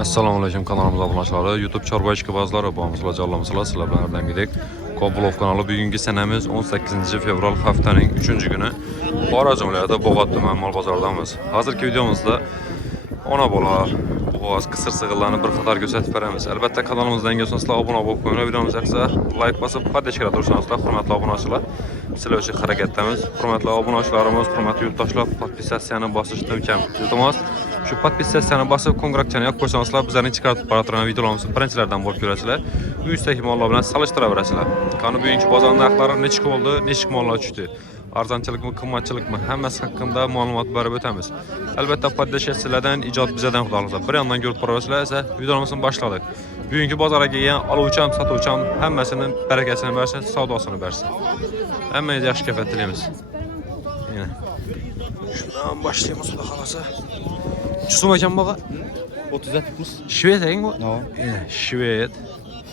Assalomu alaykum kanalımıza abunachilari. YouTube Chorboychka bazlari bo'mizlar jallamizlar sizlar bilan birgalikdik. Koblov kanali bugungi sanamiz 18 fevral haftaning 3-kuni. Xorazm viloyati Bo'g'ot tuman mol bozoridamiz. Hozirgi videomizda ona bola bo'g'oz qisir sig'illarni bir qator ko'rsatib beramiz. Albatta kanalimizdan kelsanizlar obuna bo'lib qo'yinglar. Videomiz yoqsa like bosib podpishka tursanizlar, hurmatli obunachilar. Sizlar uchun harakatdamiz. Hurmatli obunachilarimiz, hurmatli yurtdoshlar, podpisatsiyani bosishni kam iltimos. Şu podpisatsiyani bosib qo'ng'iroqchani yoqib qo'ysangizlar, bizlarning chiqarib boradigan videolarimizni birinchilardan bo'lib ko'rasizlar. Uyuzdagi mollar bilan solishtiraverasizlar. Qani bugungi bozor narxlari necha bo'ldi, necha mollar tushdi? Arzonchilikmi, qimmatchilikmi, hammasi haqida ma'lumot berib o'tamiz. Albatta podpisatsiyalardan ijod bizadan xudo xolisa. Bir yandan ko'rib boraverasizlar esa videomizni boshladik. Bugungi bozorga kelgan oluvchi ham, sotuvchi ham hammasini barakasini bersin, savdosini bersin. Hammaga yaxshi kayfiyat tilaymiz. Yana shundan boshlaymiz xudo xolisa. Çusum ekan bağa? 30 atmış. Şvet ekan bu? No. Şvet.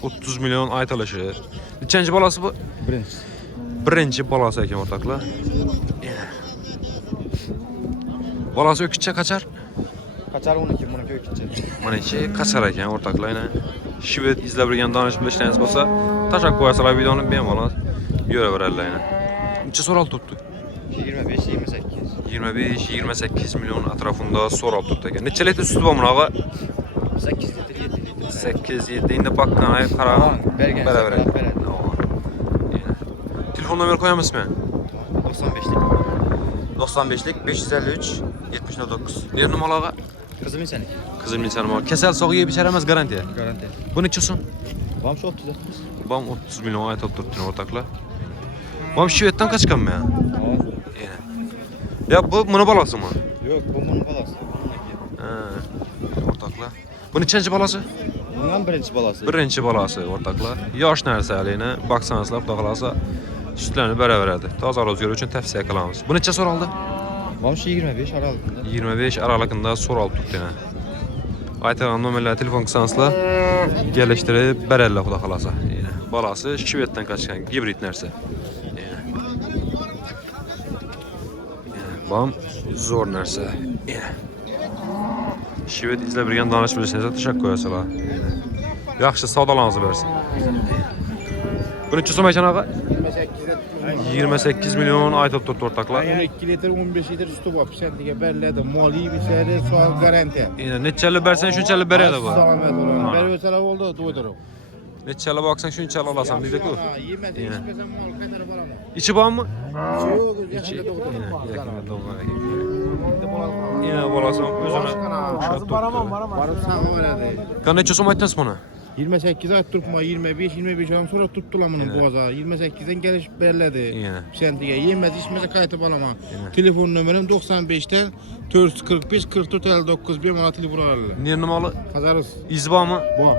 30 milyon aytalışı. Nechanchi balası bu? Birinchi. Birinchi balası ekan o'rtoqlar. Balası o'kitcha qachar? Qachar 12, buniki o'kitcha. Buniki qachar ekan o'rtoqlar. Şvet izlab turgan donish bilishlariniz bo'lsa, tashak qo'yasizlar videoni bemalol yuraveradilar. Necha so'ral turibdi? 25-28 milyon atrofunda so'rab turibdi ekan. Necha litr suti bor bunaqa? 8 litr, 7 litr. 8-7 endi bakkan ay qara. Beraber. Telefon nomeri qo'yamizmi? 95'lik. 95'lik 553 7009. Nerni molaga? Qizilminchalik. Qizilminchalik mol. Kasal sog'ib yeb ichar emas garantiya. Garantiya. Bu necha so'm? Bam şu 30 atmış. Bam 30 milyon aytib turibdi o'rtoqlar. Bam Shveddan qochganmi? Ya bu buni balası mı? Yok, bu bunun balası. Ha. O'rtoqlar. Bu nechanchi balasi? Bunun birinchi balası. Birinchi balasi o'rtoqlar. Yosh narsa alini, baksanizlar, xudo xolasa sutlarni beraveradi. Toza o'zgar uchun tavsiya qilamiz. Bu necha so'raldi? Bam şu 25 aralıkında. 25 aralig'ida so'ralib turibdi. Aytgan nomerlarga telefon qilsangizlar, kelishtirib beradilar xudo xolasa. Balasi Shveddan qochgan gibrid narsa. Bam zo'r narsa. Shvet izlab turgan donish bilishingizga tashakkur qo'yasizlar. Yaxshi savdolarni bersin. Bu necha so'm ekan aqa? 28 milyon aytib turibdi o'rtoqlar. 2 litr 15 litr suti bor. Pishadiga beriladi. Moli bichadi, so'l garantiya. Nechalik bersan shunchalik beradi bu. Salomat bo'ling. Berversalar bo'ldi, to'ydirib. Nechalik boqsang shunchalik olasan deydi-ku. Yemasa ichmasam mol qaytarib olaman. İçi bormi? Yo'q, yaqinda to'ydirib. Yine bolasam o'zini Hozir boraman. Borib saqlab oladi. Qancha necha so'm aytdingiz buni? 28 ay turibman, 25 ham so'rab turibdilar buni bozor. 28 dan kelishib beriladi. Pishadiga yemasa ichmasa qaytarib olaman. Telefon nomerim 95 dan 445 44 59 bemalol telefon oladilar. Nerni moli? Qazarus. İzi bormi? Bor.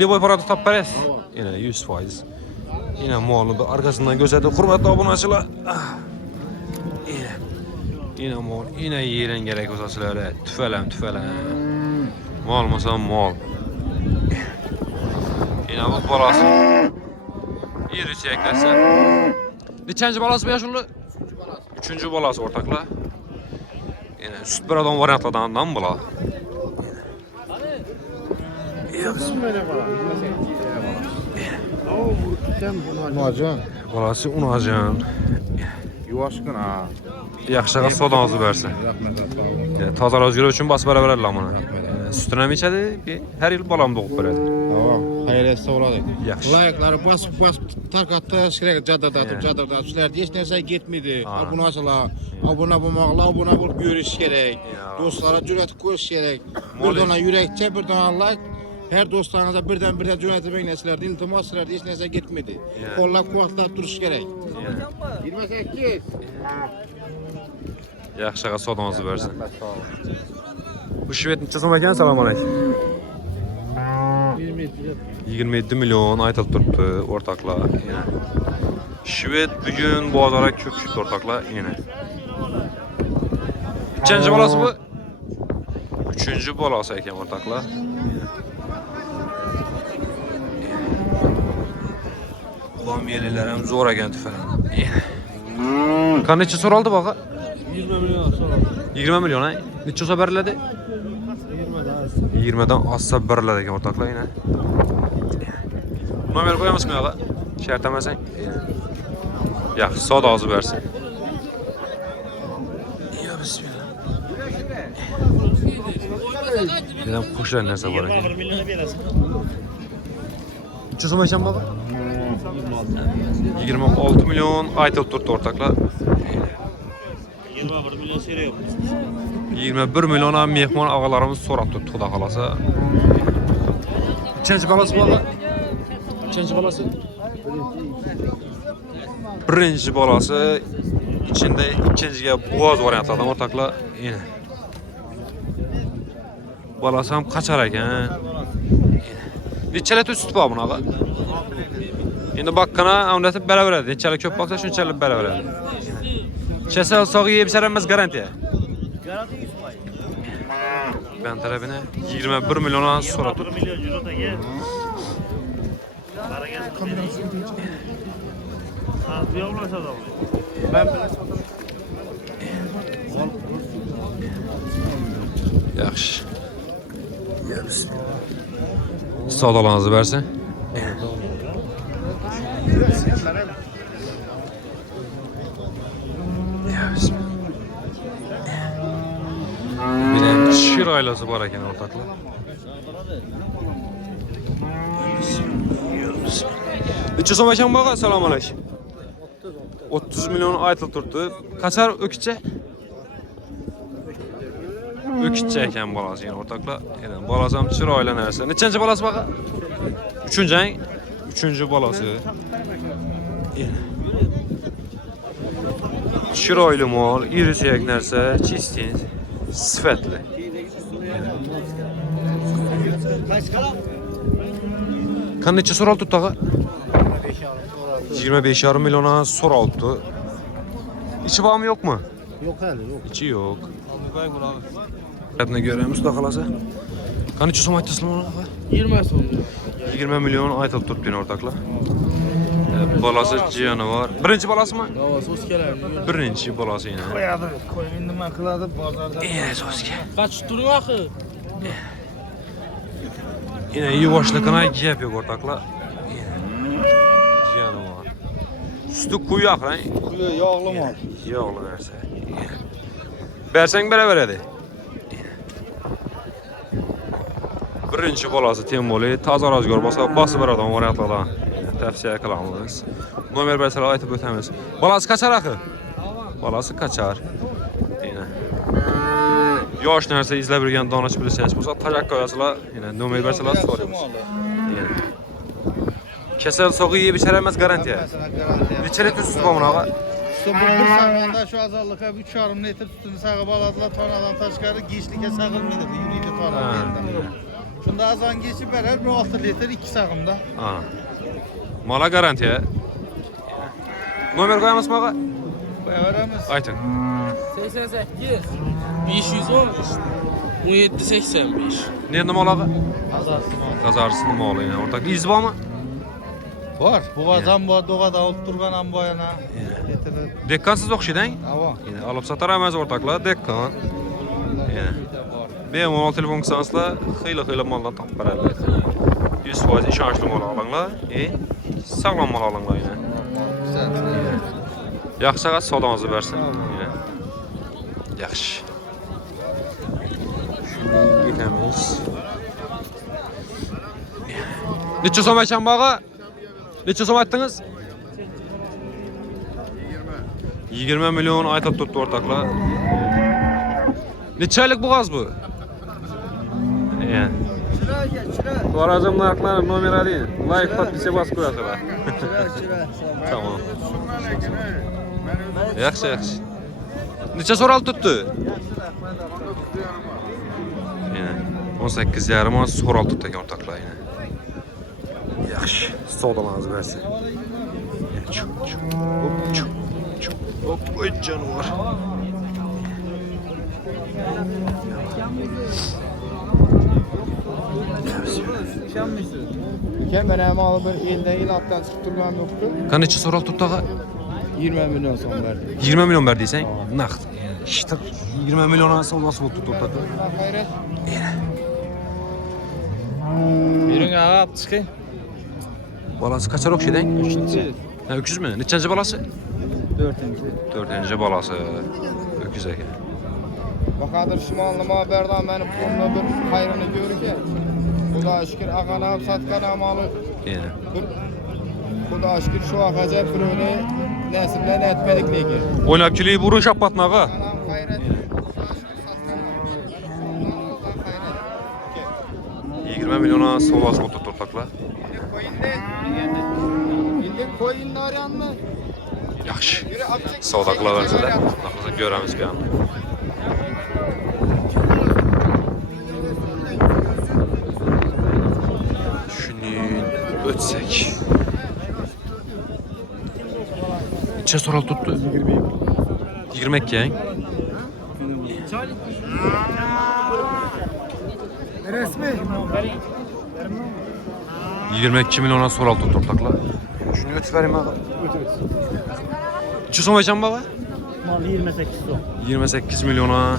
Levoy parada topib berasiz. Yine 100%. Yine molni arkasından ko'rsatib, hurmatli obunachilar. Yine mol, yine yerin gerek olsa sizlere. Tüfelem. Mol masa mol. Yine bu balası. Yeri çeklerse. Nechanchi balası bu yaşlı? Üçüncü balası ortakla. Yine süt bir adam variantlardan bula. Unacan. Balası unacan. Yuvaşqın ha. Yaxshiga sodanızı versin. Toza o'zgar uchun bosib beraveradilar buni. Sutini ham ichadi, har yil bolam doğib beradi. Tamam. Xayr etsa bo'ladi. Yaxshi. Layıqları basıp tarqatib kerak jadırdatib. Sizlar hech narsa ketmaydi. Obunachilar, obuna bo'lmoqlar, obuna bo'lib yurish kerak. Do'stlarga jo'natib qo'yish kerak. Bir dona yurakcha, bir dona like. Her do'stlaringizga birdan jo'natib beringlar. Sizlarga iltimos, sizlarga hech narsa ketmaydi. Qo'llab-quvvatlab turish kerak. 28. Yaxshiga sodanızı versin. Bu Shvet necha so'm ekan? Assalomu alaykum. 27 milyon aytib turibdi o'rtoqlar. Shvet bugun bozorga ko'p tushdi o'rtoqlar. Nechanchi balasi bu? 3-chi balasi ekan o'rtoqlar. Bom yelilar ham zo'r ekan tufan. Qancha so'raldi baqa? 20 milyon sonra. 20 milyon ha? Necha so'm beriladi? 20 daha. 20'den azsa birler ekan ortaklar yine. Nomer koyamazsın ağa? Şart emasen. Yaxşı, sağ ağzı versin. Ya bismillah. Dedim kuşlar neresi var ekan? 300 so'm aytsan baba? 26 milyon aytılıb turibdi ortaklar. 21 milyon seriya yok. 21 milyona mehmon ağalarımız sorab turibdi, xudo xolasa. Nechanchi balasi baba? Nechanchi balasi? Birinchi balasi içinde ikinchiga bo'g'oz variantlardan o'rtaklar. Yine. Balasi ham qachar ekan. Nechalik tut bor bunaqa? Endi baqqana amdatib beraveradi. Nechalik ko'p boqsa shunchalik beraveradi. Kasal sog'i yeb emas garantiya. Ben tarafına 21 milyona so'rab 21 milyon euro tagi. Yaxshi. Savdolarınızı versin. Bir de şir ailesi var ekan ortaklar. Necha so'm ekan baqa? Assalomu alaykum. 30 milyon aytılib turibdi. Qachar o'kicha? O'kicha ekan bolasi yana ortaklar. Yana bolasi ham chiroyli narsa. Nechanchi bolasi baqa? 3-chi. 3-chi bolasi. Chiroyli mol, iri suyak narsa, chistin, sifatli. Qancha so'raldi tag'a? 25,5 milyona so'raldi. İçi var mı yok mu? Yok hali, yok. İçi yok. Hayatını görüyoruz da kalasa. Qancha so'm aytdingiz buna? 20 so'm. 20 milyon aytib turibdi ortaklar. Balası jiyani var. Birinchi bolasimi? Yo'q, so'zkalar. Birinchi bolasi yana. Qo'yadi. Qo'ying nima qiladi bozorda. So'zga. Qach turing axi. Yine yuvoshligini gap yo'q ortaklar. Jiyani var. Sütü kuyuq lan. Kuyu yağlı mı? Yağlı narsa. Bersang beraveradi. Birinchi bolasi Temoli, toza rozgor bo'lsa, bosib beradigan variantlardan tavsiya qilamiz. Nomer bersalar aytib o'tamiz. Bolasi qachar axir? Bolasi qachar. Yine. Yosh narsa izlab yurgan donachi bilsangiz bo'lsa, tajak qo'yasizlar. Yine nomer bersalar so'raymiz. Kasal sog'i yeb ichar emas garantiya. Nechalik tuzsiz bu bunaqa? Bir sağında şu azallığa 3,5 litre sütünü sağı bağladılar, tonadan taşkarı geçlik'e sağılmıyordu bu yürüydü tonadan. Şunda azan geçip verer, bir 6 litre 2 sağımda. Mala garantiya. Nomer qo'yamiz maga? Koyaveramiz. Ayting. 88 515 17 85. Nerede malaga? Azarsın var. Qazarsın malı yine. Ortak iz bormi? Var. Bu azam var, doğada alıp durgan bu yana. Dekkansiz o'xshaydi. Hava. Yine alıp satar emas ortaklar, dekkan. Yine. Bemalol telefon qilsangizlar, xiyla moldan topib beradi. 100% ishonchli mol olinglar, sog'lom mol olinglar yine. Yaxshi qat savdoingizni bersin. Yine. Yaxshi. Ketamiz. Necha so'm aytgan baga? Necha so'm aytdingiz? 20 milyon aytib turibdi o'rtoqlar. Nechalik bo'g'oz bu? Xorazm narxlari nomer 1. Like, podpisa bosib qo'yasizlar. Tamam. Yaxshi. Necha so'ralib turibdi? 18,5 ming so'ralib turibdi ekan o'rtoqlar yana. Yaxshi. Savdolarimizni bersin. Hop, oy canavar. Ken ben hem alıp bir elden il alttan çıkıp durgan yoktu. Qancha so'ralib turibdi ağa? 20 milyon son verdi. 20 milyon berdiysen naqd. Shitir 20 milyona savdosi bo'lib turibdi. Hayret. Sağıp çıkayım. Balası kaçar ok şeyden? Üçüncü. Ha, öküz mü? Neçənci balası? Dördüncü. Dördüncü balası. Öküz eke. Bakadır şimallama berdan benim pulumda bir hayrını görür ki. Kuda şükür ağanam satkanam alı. Yani. Bir Kuda şükür şu akacak bir öyle nesimden etmedik neyki. Oynap kiliyi vurun şapatın ağa. Anam hayret. 20 milyona solası otur tortakla. Bildik koyunlar yandı. Yaxşı. Savdaqlar versə də, baxırsa görəmiz bir anda. Düşünün, ötsək. Neçə soral tuttu? 20 gen. Resmi. 22 milyona soral tuttu ortaklar. Şunu ötüb verim ağa. 200 so'm baba? Mal 28 so'm. 28 milyona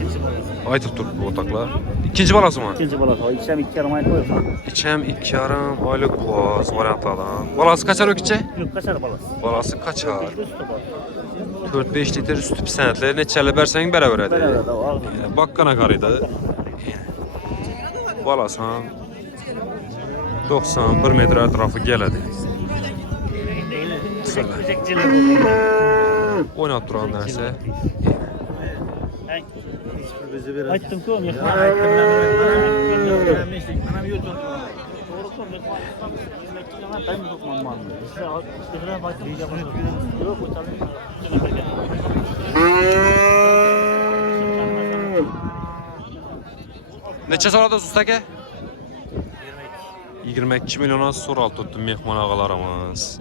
aytib turibdi ortaklar. İkinci balası mı? İkinci balası. O içem 2,5 ay koyuyorsun. İçem 2,5 aylık boğaz variantlardan. Balası kaçar o kiçe? Yok kaçar balası. Balası kaçar. Üstü balası. 4-5 litre sütü pisənətləri neçəli bərsən bərabərədir. Beraber de o ağır. Bakkana qarıydı. Balası 91 metr ətrafı gələdi. Oynat duran nəsə. Açtım ki onu. Neçə soradınız ustake? 22 milyona soral tuttu mehman ağalarımız.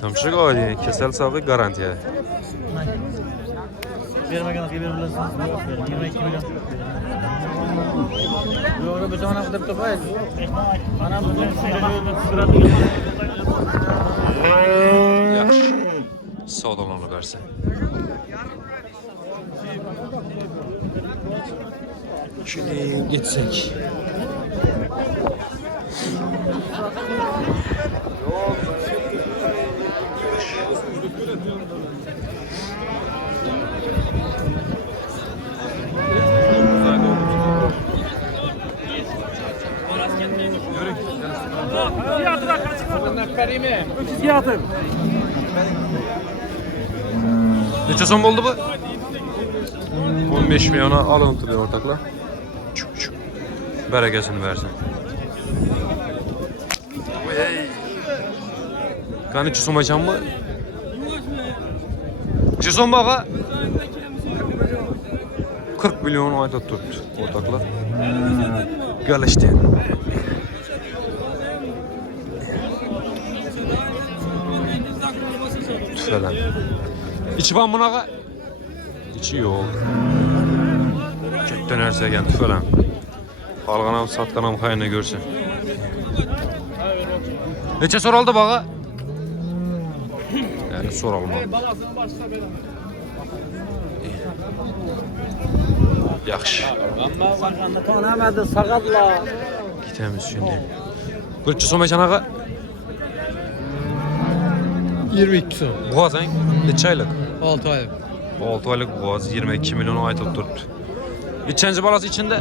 Tamşıq adi, kesel sağı garantiya. Vermegen az verebilirsiniz. 22 milyon. Yok biz ona kadar toplayız. Anam bugün Yaxşı. Savdalanı versə. Şimdi getsək. fiyatım. Neçə son oldu bu? 15 milyona alıntıdır ortaklar. Çok. Bərəkəsini versin. Qani 2 son açan mı? 2 son bağa. 40 milyon ayda tuttu ortaklar. Gəlişdi. Tüfələn. İçi var mı ağa? İçi yok. Kökten her şey geldi falan. Alğanam, satqanam xayrını görsün. Neçə soraldı bağa? Yani soralım. Yaxşı. Tanımadı sağadla. Gitemiz şimdi. 40 so'm ekan ağa? 22 so'm. Boğaz hein? Neçə aylıq? 6 aylık. 6 aylık boğaz 22 milyon aytıb durdu. İkinci balası içinde?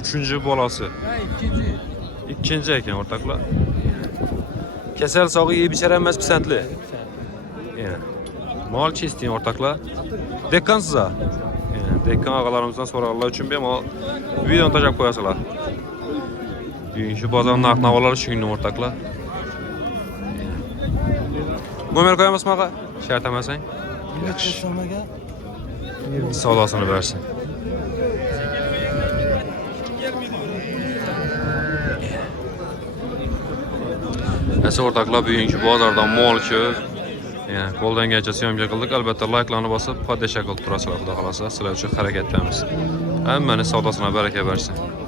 Üçüncü balası. İkinci eken ortakla. Kesel sağı yiyip içeremez pisentli. Yani. Mal çistiyin ortakla. Dekkansıza. Yani dekkan ağalarımızdan sonra Allah üçün bir ama videonu tacak koyasılar. Bugünkü bazarın navaları çünkü ortakla. Nomer koyamaz mı ağa? Şart əməsən? Yaxşı. Sağ olasını versin. Nəsə ortaklar bugünkü bazardan mol köv. Yəni qoldan gəlcə syomka qıldıq. Əlbəttə like'larını basıb poddeşə qılıb durasılar xuda xalasa. Sizlər üçün hərəkətlərimiz. Həmməni savdasına bərəkə versin.